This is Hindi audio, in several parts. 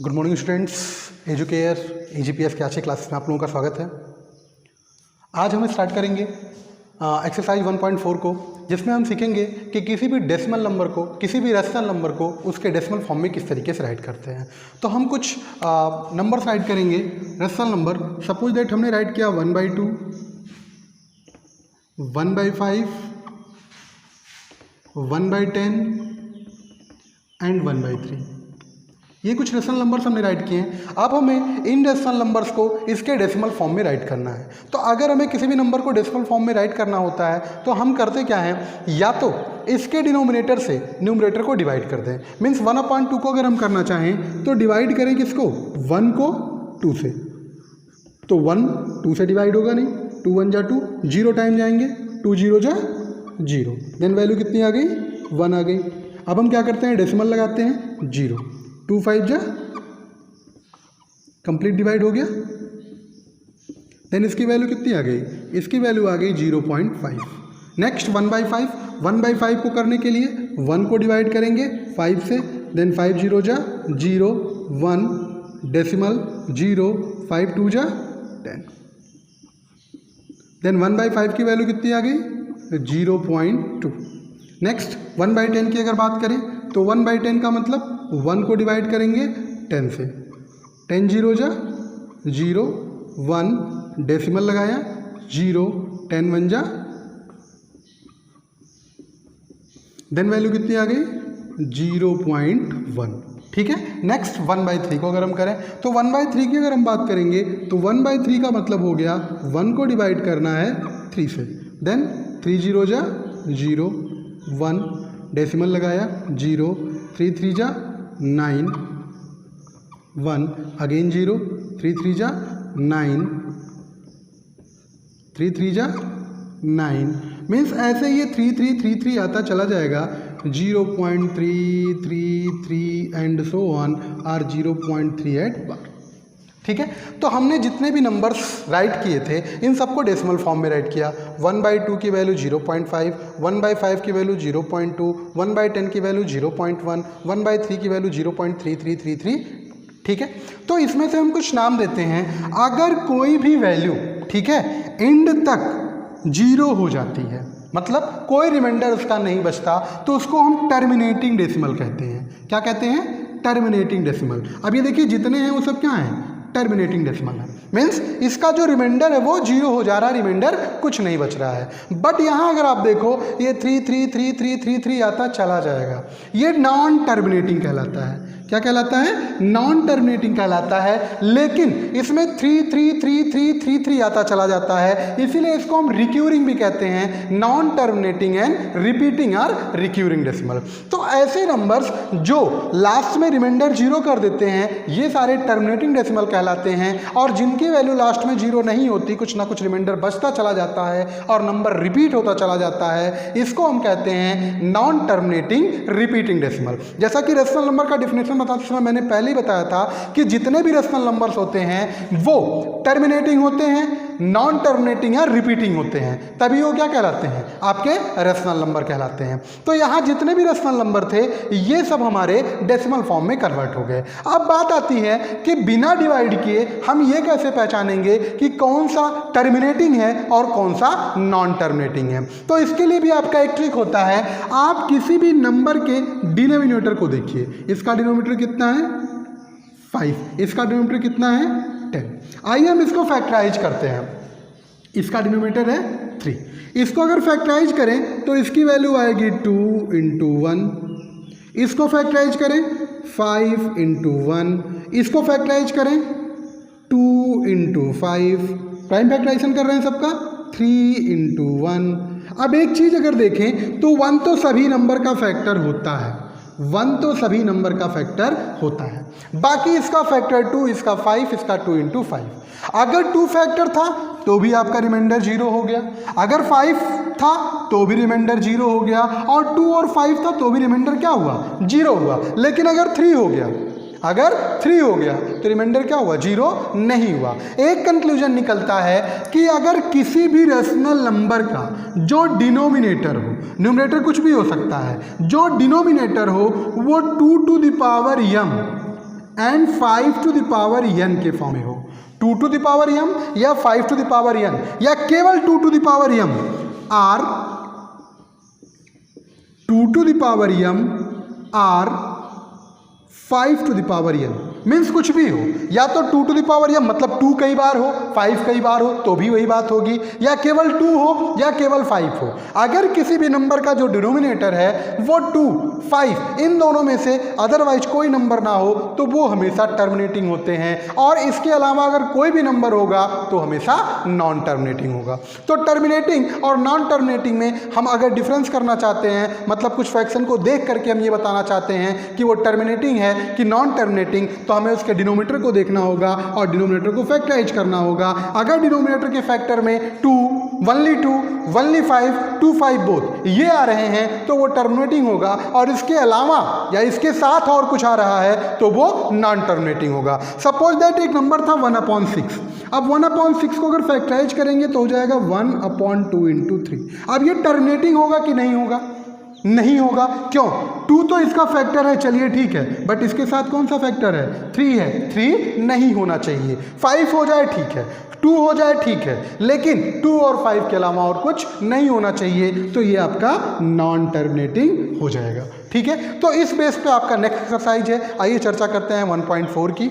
Good morning students, educare EGPF के अच्छे क्लासेस में आप लोगों का स्वागत है। आज हम स्टार्ट करेंगे एक्सरसाइज 1.4 को, जिसमें हम सीखेंगे कि किसी भी डेसिमल नंबर को, किसी भी रेशनल नंबर को उसके डेसिमल फॉर्म में किस तरीके से राइट करते हैं। तो हम कुछ नंबर्स राइट करेंगे, रेशनल नंबर। सपोज दैट हमने राइट किया 1/2, 1/5, 1/10 एंड 1/3। ये कुछ रेशनल नंबर्स हमने राइट किए हैं। अब हमें इन रेशनल नंबर्स को इसके डेसिमल फॉर्म में राइट करना है। तो अगर हमें किसी भी नंबर को डेसिमल फॉर्म में राइट करना होता है तो हम करते क्या हैं, या तो इसके डिनोमिनेटर से न्यूमरेटर को डिवाइड कर दें। मीन्स 1/2 को अगर हम करना चाहें तो डिवाइड करें किसको, 1 को 2 से। तो 1 2 से डिवाइड होगा नहीं, 2 1 जा 2, 0 टाइम जाएंगे, 2 0 जा 0, देन वैल्यू कितनी आ गई, 1 आ गई। अब हम क्या करते हैं, डेसिमल लगाते हैं 0, 2 5 जा, कंप्लीट डिवाइड हो गया। देन इसकी वैल्यू कितनी आ गई, इसकी वैल्यू आ गई 0.5। नेक्स्ट 1/5, 1/5 को करने के लिए 1 को डिवाइड करेंगे 5 से, देन 5 0 जा 0, 1 डेसिमल 0, 5 2 जा 10। देन 1/5 की वैल्यू कितनी आ गई, 0.2। नेक्स्ट 1/10 की अगर बात करें तो 1/10 का मतलब 1 को डिवाइड करेंगे 10 से, 10 0 जा 0, 1 डेसिमल लगाया 0, 10 1 जा, देन वैल्यू कितनी आ गई, 0.1। ठीक है। नेक्स्ट 1/3 को अगर हम करें तो 1/3 की अगर हम बात करेंगे तो 1/3 का मतलब हो गया 1 को डिवाइड करना है 3 से, देन 3 0 जा 0, 1 डेसिमल लगाया 0, 3 3 जा 9, 1 अगेन 0, 3 3 जा 9, 3 3 जा 9। मीन्स ऐसे ये 3 3 3 3 आता चला जाएगा, 0.333 एंड सो ऑन आर 0.38 बार। ठीक है। तो हमने जितने भी नंबर्स राइट किए थे इन सबको डेसिमल फॉर्म में राइट किया। 1/2 की वैल्यू 0.5, 1/5 की वैल्यू 0.2, 1/10 की वैल्यू 0.1, 1/3 की वैल्यू 0.3333। ठीक है। तो इसमें से हम कुछ नाम देते हैं। अगर कोई भी वैल्यू, ठीक है, एंड तक 0 हो जाती है, मतलब कोई रिमाइंडर उसका नहीं बचता, तो उसको हम टर्मिनेटिंग डेसिमल कहते हैं। क्या कहते हैं, टर्मिनेटिंग डेसिमल। अब ये देखिए जितने हैं वो सब क्या हैं, टर्मिनेटिंग डेसिमल है। मीन्स इसका जो रिमाइंडर है वो 0 हो जा रहा है, रिमाइंडर कुछ नहीं बच रहा है। बट यहाँ अगर आप देखो ये 3 3 3 3 3 3 आता चला जाएगा, ये नॉन टर्मिनेटिंग कहलाता है। क्या कहलाता है, नॉन टर्मिनेटिंग कहलाता है। लेकिन इसमें 3 3 3 3 3 3 आता चला जाता है, इसीलिए इसको हम रिक्यूरिंग भी कहते हैं। Non terminating and repeating or recurring decimal. तो ऐसे नंबर्स जो लास्ट में रिमाइंडर 0 कर देते हैं ये सारे टर्मिनेटिंग डेसिमल कहलाते हैं, और जिनकी वैल्यू लास्ट में 0 नहीं होती, कुछ ना कुछ रिमाइंडर बचता चला जाता है और नंबर रिपीट होता चला जाता है, इसको हम कहते हैं नॉन टर्मिनेटिंग रिपीटिंग डेसिमल। जैसा कि रेशनल नंबर का डिफिनेशन बताते समय मैंने पहले ही बताया था कि जितने भी रेशनल नंबर्स होते हैं वो टर्मिनेटिंग होते हैं, नॉन टर्मिनेटिंग या रिपीटिंग होते हैं, तभी वो क्या कहलाते हैं, आपके रेशनल नंबर कहलाते हैं। तो यहाँ जितने भी रेशनल नंबर थे ये सब हमारे डेसिमल फॉर्म में कन्वर्ट हो गए। अब बात आती है कि बिना डिवाइड किए हम ये कैसे पहचानेंगे कि कौन सा टर्मिनेटिंग है और कौन सा नॉन टर्मिनेटिंग है। तो इसके लिए भी आपका एक ट्रिक होता है, आप किसी भी नंबर के डिनोमिनेटर को देखिए। इसका डिनोमिनेटर कितना है, 5, इसका डिनोमिनेटर कितना है, 10। आइए हम इसको फैक्टराइज करते हैं। इसका डिनोमिनेटर है 3, इसको अगर फैक्टराइज करें तो इसकी वैल्यू आएगी 2 × 1। इसको फैक्टराइज करें 5 × 1, इसको फैक्टराइज करें 2 × 5, प्राइम फैक्टराइजेशन कर रहे हैं सबका, 3 × 1। अब एक चीज अगर देखें तो 1 तो सभी नंबर का फैक्टर होता है, 1 तो सभी नंबर का फैक्टर होता है। बाकी इसका फैक्टर 2, इसका 5, इसका 2 × 5। अगर 2 फैक्टर था तो भी आपका रिमाइंडर 0 हो गया, अगर 5 था तो भी रिमाइंडर 0 हो गया, और 2 और 5 था तो भी रिमाइंडर क्या हुआ, 0 हुआ। लेकिन अगर 3 हो गया, अगर 3 हो गया तो रिमाइंडर क्या हुआ, 0 नहीं हुआ। एक कंक्लूजन निकलता है कि अगर किसी भी रेशनल नंबर का जो डिनोमिनेटर हो, न्यूमरेटर कुछ भी हो सकता है, जो डिनोमिनेटर हो वो 2 to the power m and 5 to the power n के फॉर्म में हो, 2 टू द पावर m या 5 टू द पावर n या केवल 2 to the power m, or 2 to the power m or 5 to the power n means कुछ भी हो, या तो 2 टू द पावर m मतलब 2 कई बार हो, 5 कई बार हो तो भी वही बात होगी, या केवल 2 हो या केवल 5 हो। अगर किसी भी नंबर का जो डिनोमिनेटर है वो 2, 5 इन दोनों में से अदरवाइज कोई नंबर ना हो तो वो हमेशा टर्मिनेटिंग होते हैं, और इसके अलावा अगर कोई भी नंबर होगा तो हमेशा नॉन टर्मिनेटिंग होगा। तो टर्मिनेटिंग और नॉन टर्मिनेटिंग में हम अगर डिफरेंस करना चाहते हैं, मतलब कुछ फ्रैक्शन को देख करके हम ये बताना चाहते हैं कि वो टर्मिनेटिंग है कि नॉन टर्मिनेटिंग, तो हमें उसके डिनोमिनेटर को देखना होगा और डिनोमिनेटर को फैक्टराइज करना होगा। अगर डिनोमिनेटर के फैक्टर में 2, only 2, only 5, 2, 5 बोथ ये आ रहे हैं तो वो टर्मिनेटिंग होगा, और इसके अलावा या इसके साथ और कुछ आ रहा है तो वो नॉन टर्मिनेटिंग होगा। सपोज दैट एक नंबर था 1/6, अब 1/6 को अगर फैक्टराइज करेंगे तो हो जाएगा 1/2 × 3। अब ये टर्मिनेटिंग होगा कि नहीं होगा? नहीं होगा। क्यों? 2 तो इसका फैक्टर है, चलिए ठीक है, बट इसके साथ कौन सा फैक्टर है? 3 है, 3 नहीं होना चाहिए। 5 हो जाए ठीक है, 2 हो जाए ठीक है, लेकिन 2 और 5 के अलावा और कुछ नहीं होना चाहिए, तो ये आपका नॉन टर्मिनेटिंग हो जाएगा। ठीक है, तो इस बेस पे आपका नेक्स्ट एक्सरसाइज है। आइए चर्चा करते हैं 1.4 की।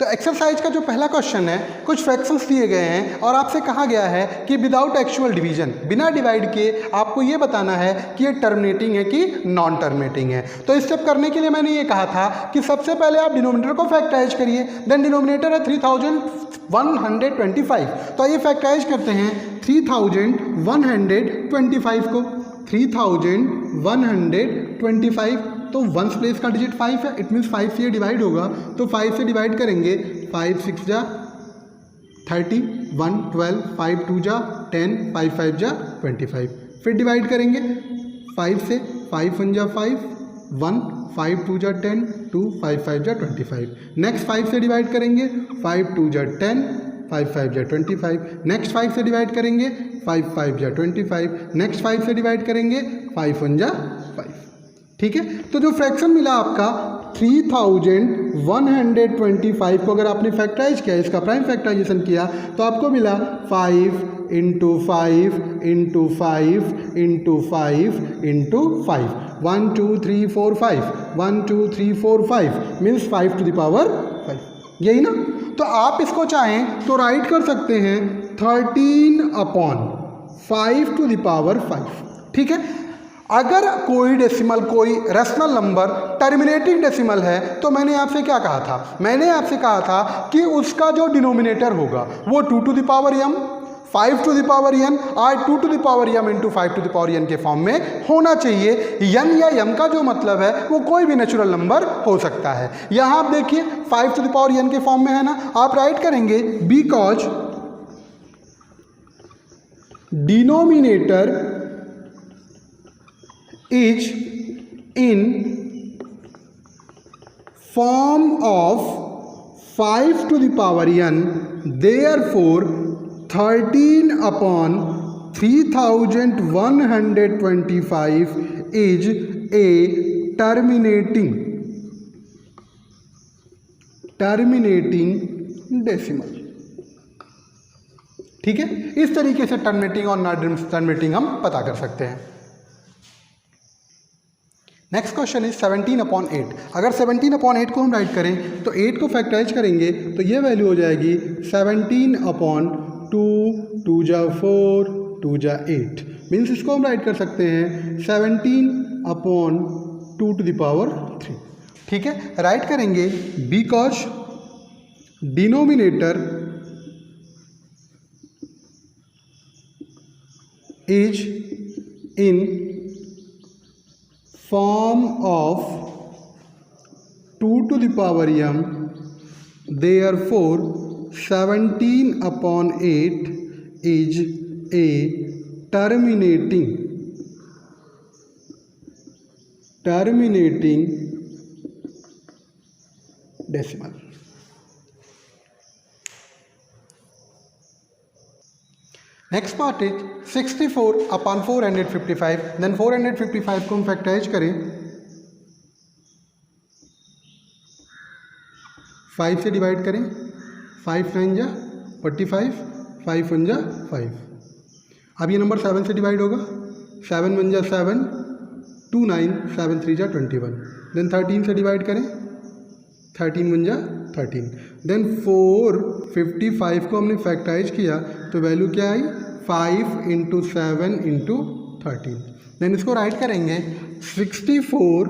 तो एक्सरसाइज का जो पहला क्वेश्चन है, कुछ फ्रैक्शंस दिए गए हैं और आपसे कहा गया है कि विदाउट एक्चुअल डिवीजन, बिना डिवाइड किए आपको ये बताना है कि ये टर्मिनेटिंग है कि नॉन टर्मिनेटिंग है। तो इस स्टेप करने के लिए मैंने ये कहा था कि सबसे पहले आप डिनोमिनेटर को फैक्टराइज करिए। देन डिनोमिनेटर है 3125, तो आइए फैक्टराइज करते हैं 3125 को। 3125 तो वंस प्लेस का डिजिट 5 है, इट मीन्स 5 से ये डिवाइड होगा, तो 5 से डिवाइड करेंगे, 5 6 जा 30, 1 12, 5 2 जा 10, 5 5 जा 25। फिर डिवाइड करेंगे 5 से, 5 1 जा 5, 1 5 2 जा 10, 2 5 5 जा 25। नेक्स्ट 5 से डिवाइड करेंगे, 5 2 जा 10, 5 5 जा 25। नेक्स्ट 5 से डिवाइड करेंगे, 5 5 जा 25। नेक्स्ट 5 से डिवाइड करेंगे, 5 1 जा 5। ठीक है, तो जो फ्रैक्शन मिला आपका 3125 को अगर आपने फैक्टराइज किया, इसका प्राइम फैक्टराइजेशन किया, तो आपको मिला 5 × 5 × 5 × 5 × 5, 1 2 3 4 5, 1 2 3 4 5 मीन्स 5 टू द पावर 5, यही ना। तो आप इसको चाहें तो राइट कर सकते हैं 13/5 टू द पावर 5। ठीक है, अगर कोई डेसिमल, कोई रैशनल नंबर टर्मिनेटिंग डेसिमल है, तो मैंने आपसे क्या कहा था? मैंने आपसे कहा था कि उसका जो डिनोमिनेटर होगा वो 2 to the power m, 5 to the power n और 2 to the power m × 5 to the power n के फॉर्म में होना चाहिए। n या m का जो मतलब है वो कोई भी नेचुरल नंबर हो सकता है। यहाँ आप देखिए 5 टू द पावर n के फॉर्म में है ना, आप राइट करेंगे because denominator is in form of 5 to the power n, therefore 13/3125 is a terminating decimal. ठीक है, इस तरीके से टर्मिनेटिंग और नॉन टर्मिनेटिंग हम पता कर सकते हैं। Next question is 17/8। अगर 17/8 को हम राइट करें तो 8 को फैक्टराइज करेंगे तो ये वैल्यू हो जाएगी 17/2, 2 जा 4, 2 जा 8 मीन्स इसको हम राइट कर सकते हैं 17/2 टू द पावर 3। ठीक है, राइट करेंगे because denominator is in form of 2 to the power m, therefore 17/8 is a terminating decimal। Next part is 64/455। Then 455 को हम फैक्टराइज करें 5 से डिवाइड करें, 5 9 जा 45, 5 1 जा 5। अब ये नंबर 7 से डिवाइड होगा, 7 1 जा 7, 2 9, 7 3 जा 21। देन 13 से डिवाइड करें, 13 1 जा 13। देन 455 को हमने फैक्टराइज किया तो वैल्यू क्या आई, 5 इंटू 7 इंटू 13। देन इसको राइट करेंगे 64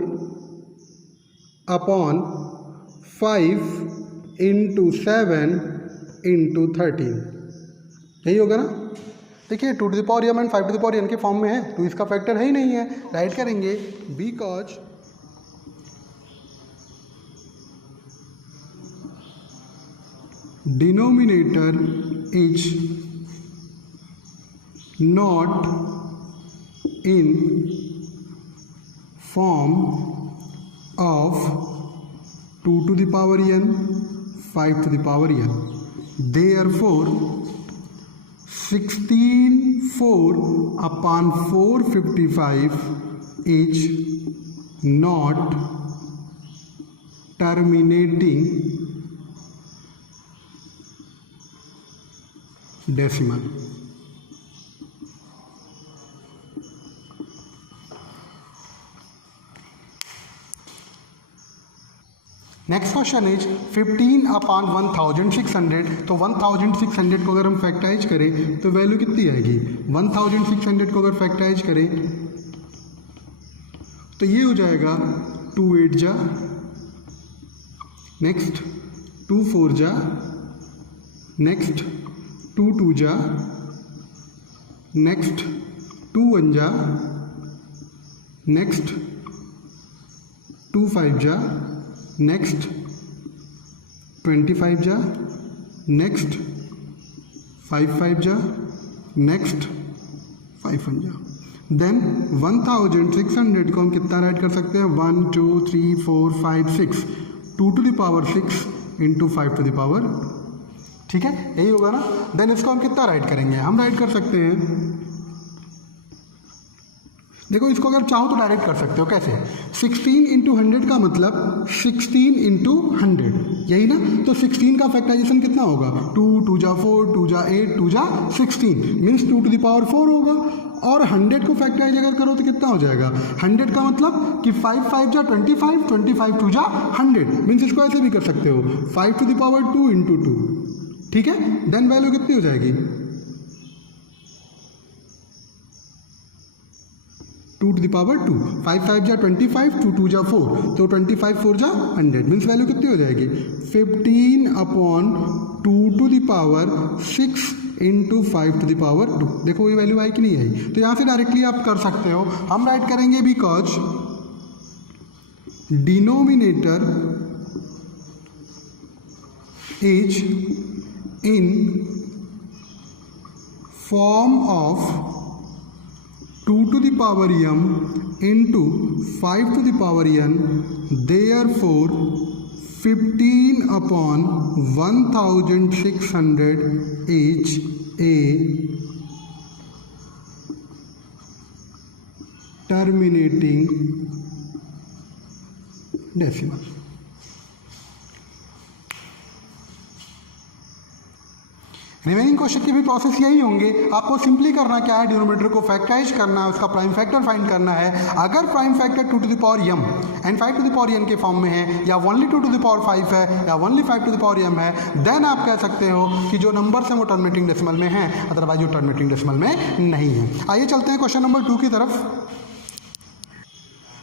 अपॉन 5 इंटू 7 इंटू 13, यही होगा ना। देखिए 2 to the power m and 5 to the power n के फॉर्म में है, तो इसका फैक्टर है ही नहीं है। राइट करेंगे because denominator is not in form of 2 to the power n, 5 to the power n, therefore 16 upon 455 is not terminating decimal. Next question is 15 upon 1600। तो 1600 को अगर हम फैक्टराइज करें तो वैल्यू कितनी आएगी, 1600 को अगर फैक्टराइज करें तो ये हो जाएगा 2 8 जा, नेक्स्ट 2 4 जा, नेक्स्ट 2 2 जा, नेक्स्ट 2 1 जा, नेक्स्ट 2 5 जा, नेक्स्ट 25 जा, नेक्स्ट 5 5 जा, नेक्स्ट 5 1 जा। देन 1600 को हम कितना राइट कर सकते हैं, 1 2 3 4 5 6, 2 to the power 6 into 5 to the power, ठीक है यही होगा ना। देन इसको हम कितना राइट करेंगे, हम राइट कर सकते हैं, देखो इसको अगर चाहो तो डायरेक्ट कर सकते हो, कैसे, 16 इंटू 100 का मतलब 16 इंटू 100, यही ना। तो 16 का फैक्टराइजेशन कितना होगा, 2 2 जा 4, 2 जा 8, 2 जा 16, मीन्स 2 टू द पावर 4 होगा। और 100 को फैक्टराइज अगर करो तो कितना हो जाएगा, 100 का मतलब कि 5 5 जा 25, 25 2 जा 100, मीन्स इसको ऐसे भी कर सकते हो 5 टू द पावर 2 इंटू 2, ठीक है। देन वैल्यू कितनी हो जाएगी, 2 टू द पावर 2, 5 5 जा 25, 2 2 जा 4, तो 25 4 जा 100, मीन्स वैल्यू कितनी हो जाएगी, 15 upon 2 to the power 6 into 5 to the power 2। देखो ये वैल्यू आई कि नहीं आई, तो यहाँ से डायरेक्टली आप कर सकते हो। हम राइट करेंगे because denominator is in form of 2 to the power m into 5 to the power n, therefore 15 upon 1600 is a terminating decimal। Remaining question की भी प्रोसेस यही होंगे। आपको सिंपली करना क्या है, डिनोमिनेटर को फैक्टराइज करना है, उसका प्राइम फैक्टर फाइंड करना है। अगर prime factor 2 to the power m and 5 to the power n के फॉर्म में है, या ओनली 2 टू द पावर 5 है, या only 5 to the power m है, देन आप कह सकते हो कि जो नंबर्स हैं वो टर्मिनेटिंग डेसिमल में हैं, अदरवाइज वो टर्मिनेटिंग डेसिमल में नहीं है। आइए चलते हैं क्वेश्चन नंबर 2 की तरफ।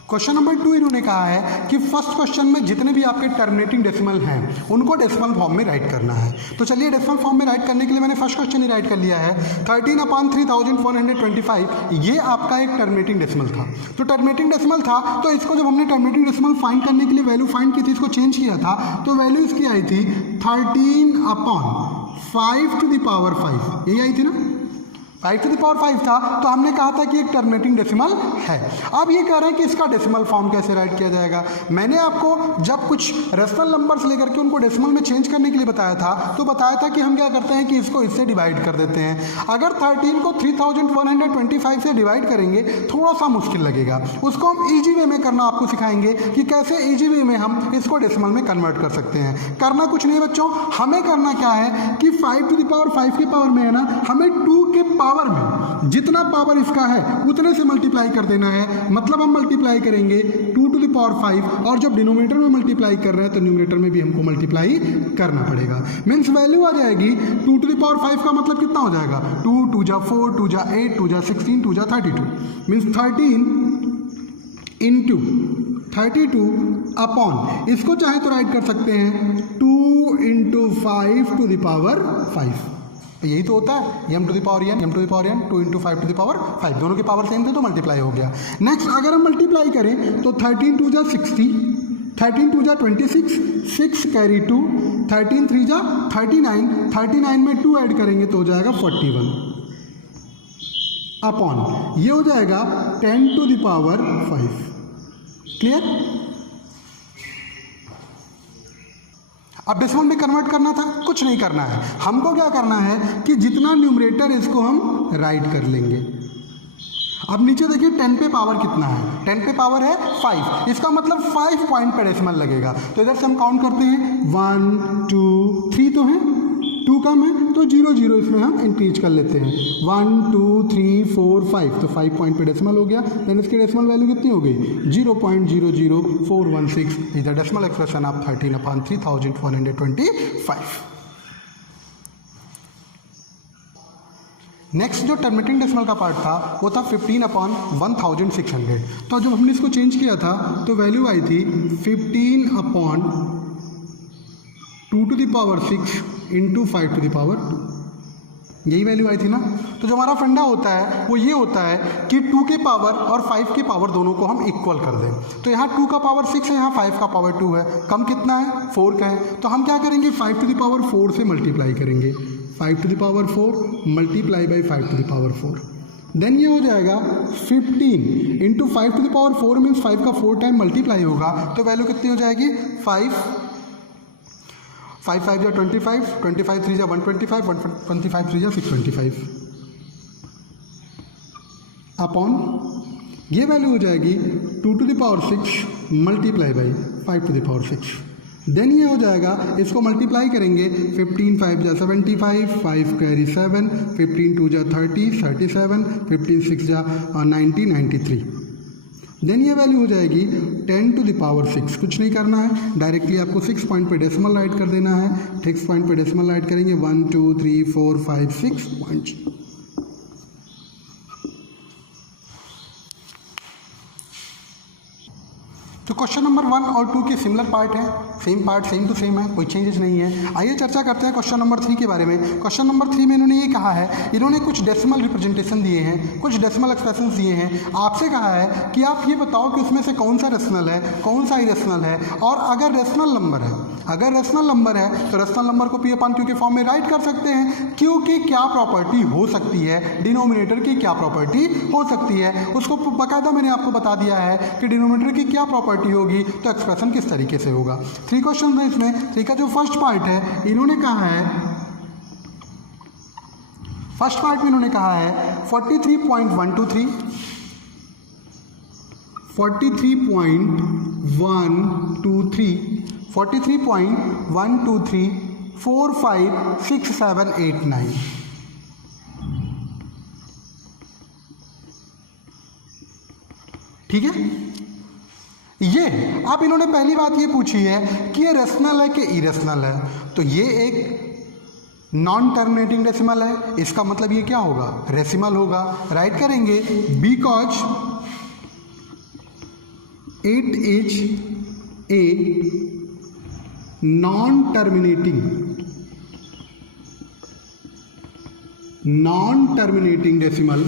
क्वेश्चन नंबर 2 इन्होंने कहा है कि फर्स्ट क्वेश्चन में जितने भी आपके टर्मिनेटिंग डेसिमल हैं उनको डेसिमल फॉर्म में राइट करना है। तो चलिए डेसिमल फॉर्म में राइट करने के लिए मैंने फर्स्ट क्वेश्चन ही राइट कर लिया है। 13 अपॉन 3125 ये आपका एक टर्मिनेटिंग डेसिमल था। तो टर्मिनेटिंग डेसिमल था तो इसको जब हमने टर्मिनेटिंग डेसिमल फाइंड करने के लिए वैल्यू फाइंड की थी, इसको चेंज किया था, तो वैल्यू इसकी आई थी 13 अपॉन 5 टू द पावर 5, यही आई थी ना। 5 टू द पावर 5 था, तो हमने कहा था कि एक टर्मिनेटिंग डेसिमल है। अब ये कह रहे हैं कि इसका डेसिमल फॉर्म कैसे राइट किया जाएगा। मैंने आपको जब कुछ रेशनल नंबर्स लेकर के उनको डेसिमल में चेंज करने के लिए बताया था, तो बताया था कि हम क्या करते हैं कि इसको इससे डिवाइड कर देते हैं। अगर 13 को 3125 से डिवाइड करेंगे थोड़ा सा मुश्किल लगेगा, उसको हम ईजी वे में करना आपको सिखाएंगे कि कैसे ईजी वे में हम इसको डेसिमल में कन्वर्ट कर सकते हैं। करना कुछ नहीं बच्चों, हमें करना क्या है कि 5 टू द पावर 5 के पावर में है ना, हमें 2 के पावर में जितना पावर इसका है उतने से मल्टीप्लाई कर देना है। मतलब हम मल्टीप्लाई करेंगे 2 टू द पावर 5, और जब डिनोमिनेटर में मल्टीप्लाई कर रहे हैं तो न्यूमरेटर में भी हमको मल्टीप्लाई करना पड़ेगा। मीन्स वैल्यू आ जाएगी 2 टू द पावर 5 का मतलब कितना हो जाएगा, 2 2 जा 4 2 जा 8 2 जा 16 2 जा 32, मीन्स 13 इंटू 32 अपॉन, इसको चाहे तो राइट कर सकते हैं 2 इंटू 5 टू द पावर 5। यही तो होता है m to the power n 2 into 5 to the power 5, दोनों के पावर सेम थे तो मल्टीप्लाई हो गया। नेक्स्ट अगर हम मल्टीप्लाई करें तो 13 2 जा 60, 13 2 जा 26, 6 कैरी 2, 13 3 जा 39, 39 में 2 ऐड करेंगे तो हो जाएगा 41 अपॉन, ये हो जाएगा 10 टू द पावर 5। क्लियर? अब डेसिमल में कन्वर्ट करना था, कुछ नहीं करना है, हमको क्या करना है कि जितना न्यूमरेटर इसको हम राइट कर लेंगे। अब नीचे देखिए 10 पे पावर कितना है, 10 पे पावर है 5, इसका मतलब 5 पॉइंट पे डेसिमल लगेगा। तो इधर से हम काउंट करते हैं 1 2 3 तो है, 2 कम है तो 0 0 इसमें हम इंक्रीज कर लेते हैं 1 2 3 4 5, तो 5 पॉइंट पे डेसिमल हो गया। देन इसकी डेसिमल वैल्यू कितनी हो गई 0.00416 is the decimal expression of 13/3125। Next जो टर्मिनेटिंग डेसिमल का पार्ट था वो था 15/1600। तो जब हमने इसको चेंज किया था तो वैल्यू आई थी 15/2 to the power 6 into 5 to the power 2, यही वैल्यू आई थी ना। तो जो हमारा फंडा होता है वो ये होता है कि 2 के पावर और 5 के पावर दोनों को हम इक्वल कर दें। तो यहाँ 2 का पावर 6 है, यहाँ 5 का पावर 2 है, कम कितना है 4 का है। तो हम क्या करेंगे 5 टू द पावर 4 से मल्टीप्लाई करेंगे, 5 to the power 4 multiply by 5 to the power 4, then ये हो जाएगा 15 into 5 to the power 4 means 5 का 4 टाइम मल्टीप्लाई होगा, तो वैल्यू कितनी हो जाएगी 5 5 5 या 25, 25 3 या 125, 125 3 या 625 अपॉन, ये वैल्यू हो जाएगी 2 to the power 6 multiply by 5 to the power 6। Then ये हो जाएगा, इसको मल्टीप्लाई करेंगे 15 5 जा 75, 5 कैरी 7, 15 2 जा 30 37, 15 6 जा 90 93। देन ये वैल्यू हो जाएगी 10 टू द पावर 6। कुछ नहीं करना है, डायरेक्टली आपको 6 पॉइंट पे डेसिमल राइट कर देना है। 6 पॉइंट पे डेसिमल राइट करेंगे 1 2 3 4 5 6 पॉइंट। तो क्वेश्चन नंबर 1 और 2 के सिमिलर पार्ट है, same part same to same है, कोई चेंजेस नहीं है। आइए चर्चा करते हैं क्वेश्चन नंबर 3 के बारे में। क्वेश्चन नंबर 3 में इन्होंने ये कहा है, इन्होंने कुछ डेसिमल रिप्रेजेंटेशन दिए हैं, कुछ डेसिमल एक्सप्रेशन दिए हैं। आपसे कहा है कि आप ये बताओ कि उसमें से कौन सा रेशनल है, कौन सा इरेशनल है, और अगर रेशनल नंबर है, अगर रेशनल नंबर है तो रेशनल नंबर को P/Q के फॉर्म में राइट कर सकते हैं। Q की क्या प्रॉपर्टी हो सकती है, डिनोमिनेटर की क्या प्रॉपर्टी हो सकती है, उसको बाकायदा मैंने आपको बता दिया है कि डिनोमिनेटर की क्या प्रॉपर्टी होगी तो एक्सप्रेशन किस तरीके से होगा। 3 क्वेश्चन है इसमें। 3 का जो फर्स्ट पार्ट है, इन्होंने कहा है, फर्स्ट पार्ट में इन्होंने कहा है 43.123 456789। ठीक है, ये अब इन्होंने पहली बात ये पूछी है कि ये रेशनल है कि इरेशनल है। तो ये एक नॉन टर्मिनेटिंग डेसिमल है, इसका मतलब ये क्या होगा, रेसिमल होगा। राइट करेंगे because it is a non terminating decimal,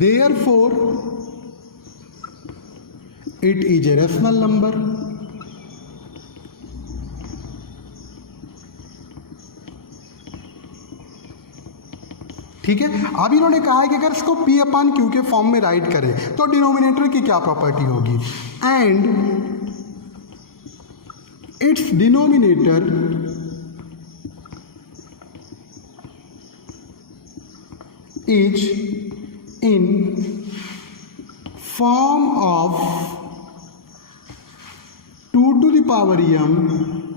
therefore it is a rational number। ठीक है। अब इन्होंने कहा है कि अगर इसको P अपान Q के फॉर्म में राइट करें तो डिनोमिनेटर की क्या प्रॉपर्टी होगी, and it's denominator is in form of 2 to the power m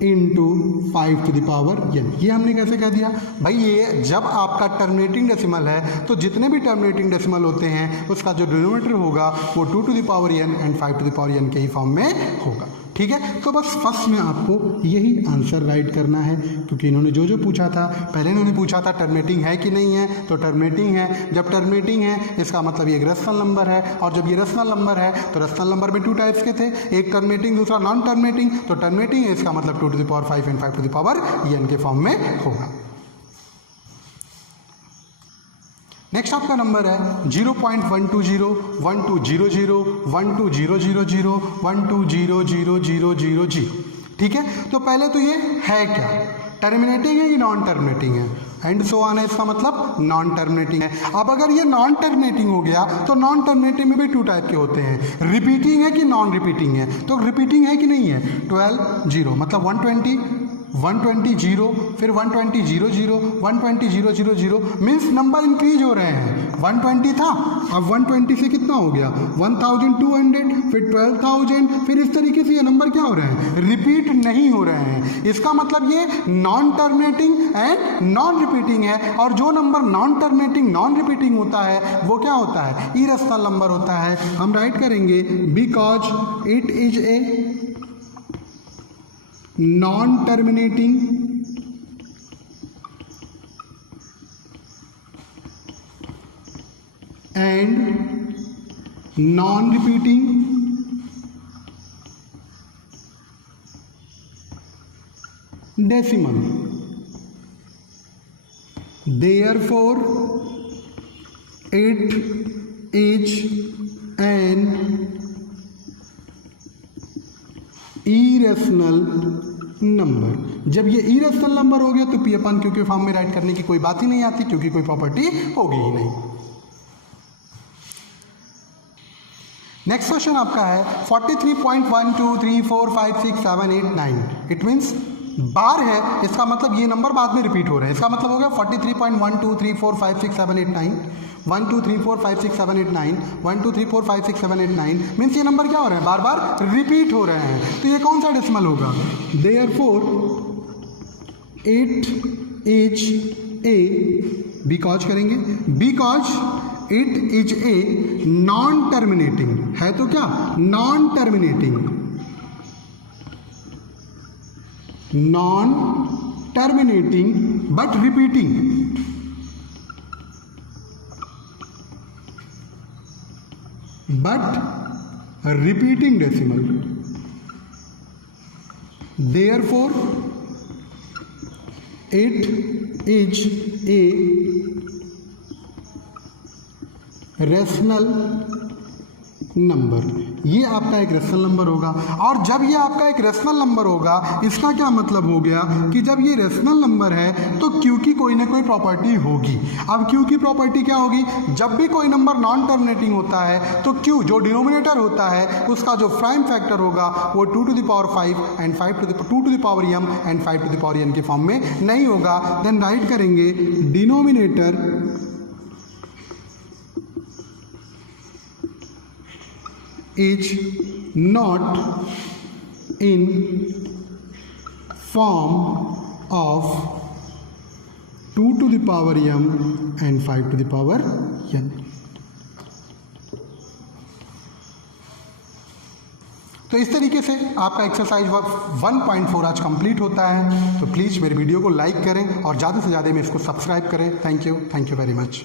into 5 to the power n। ये हमने कैसे कह दिया भाई, ये जब आपका टर्मिनेटिंग डेसिमल है तो जितने भी टर्मिनेटिंग डेसिमल होते हैं उसका जो डिनोमिनेटर होगा वो 2 to the power n and 5 to the power n के ही फॉर्म में होगा। ठीक है, तो बस फर्स्ट में आपको यही आंसर राइट करना है, क्योंकि इन्होंने जो जो पूछा था, पहले इन्होंने पूछा था टर्मिनेटिंग है कि नहीं है, तो टर्मिनेटिंग है। जब टर्मिनेटिंग है इसका मतलब ये एक रेशनल नंबर है, और जब ये रेशनल नंबर है तो रेशनल नंबर में 2 टाइप्स के थे, एक टर्मिनेटिंग दूसरा नॉन टर्मिनेटिंग। तो टर्मिनेटिंग है इसका मतलब 2 to the power 5 and 5 to the power n के फॉर्म में होगा। नेक्स्ट आपका नंबर है 0.120 1200 120000 120000। ठीक है, तो पहले तो ये है क्या, टर्मिनेटिंग है कि नॉन टर्मिनेटिंग है, एंड सो ऑन है, इसका मतलब नॉन टर्मिनेटिंग है। अब अगर ये नॉन टर्मिनेटिंग हो गया तो नॉन टर्मिनेटिंग में भी 2 टाइप के होते हैं, रिपीटिंग है कि नॉन रिपीटिंग है। तो रिपीटिंग है कि नहीं है, 12 0 मतलब 120 120 0, फिर 120 0 0 120 0 0 0 मीन्स नंबर इंक्रीज हो रहे हैं। 120 था, अब 120 से कितना हो गया 1200, फिर 12,000, फिर इस तरीके से ये नंबर क्या हो रहे हैं, रिपीट नहीं हो रहे हैं। इसका मतलब ये non terminating and non repeating है, और जो number non terminating non repeating होता है वो क्या होता है, इरेशनल नंबर होता है। हम राइट करेंगे because it is A non-terminating and non-repeating decimal. Therefore, it is an irrational number. जब ये इरेशनल नंबर हो गया तो P अपान Q के फॉर्म में राइट करने की कोई बात ही नहीं आती, क्योंकि कोई प्रॉपर्टी होगी ही नहीं। नेक्स्ट क्वेश्चन आपका है 43.12345678 इट मीन्स बार है, इसका मतलब ये नंबर बाद में रिपीट हो रहे हैं। इसका मतलब हो गया 43.12345678 1 2 3 4 5 6 7 8 9 1 2 3 4 5 6 7 8 9 मीन्स ये नंबर क्या हो रहे हैं, बार बार रिपीट हो रहे हैं। तो ये कौन सा डेसिमल होगा, therefore it is a, because करेंगे, because it is a non terminating है, तो क्या non terminating, non terminating but repeating, but repeating decimal. Therefore, it is a rational number. ये आपका एक रेशनल नंबर होगा, और जब ये आपका एक रेशनल नंबर होगा इसका क्या मतलब हो गया कि जब ये रेशनल नंबर है तो Q की कोई ना कोई प्रॉपर्टी होगी। अब Q की प्रॉपर्टी क्या होगी, जब भी कोई नंबर नॉन टर्मिनेटिंग होता है तो Q जो डिनोमिनेटर होता है उसका जो प्राइम फैक्टर होगा वो 2 to the power 5 and 2 to the power m and 5 to the power n के फॉर्म में नहीं होगा। देन राइट करेंगे denominator is not in form of 2 to the power m and 5 to the power n। तो इस तरीके से आपका एक्सरसाइज 1.4 आज कंप्लीट होता है। तो प्लीज़ मेरे वीडियो को लाइक करें और ज़्यादा से ज़्यादा में इसको सब्सक्राइब करें। Thank you very much.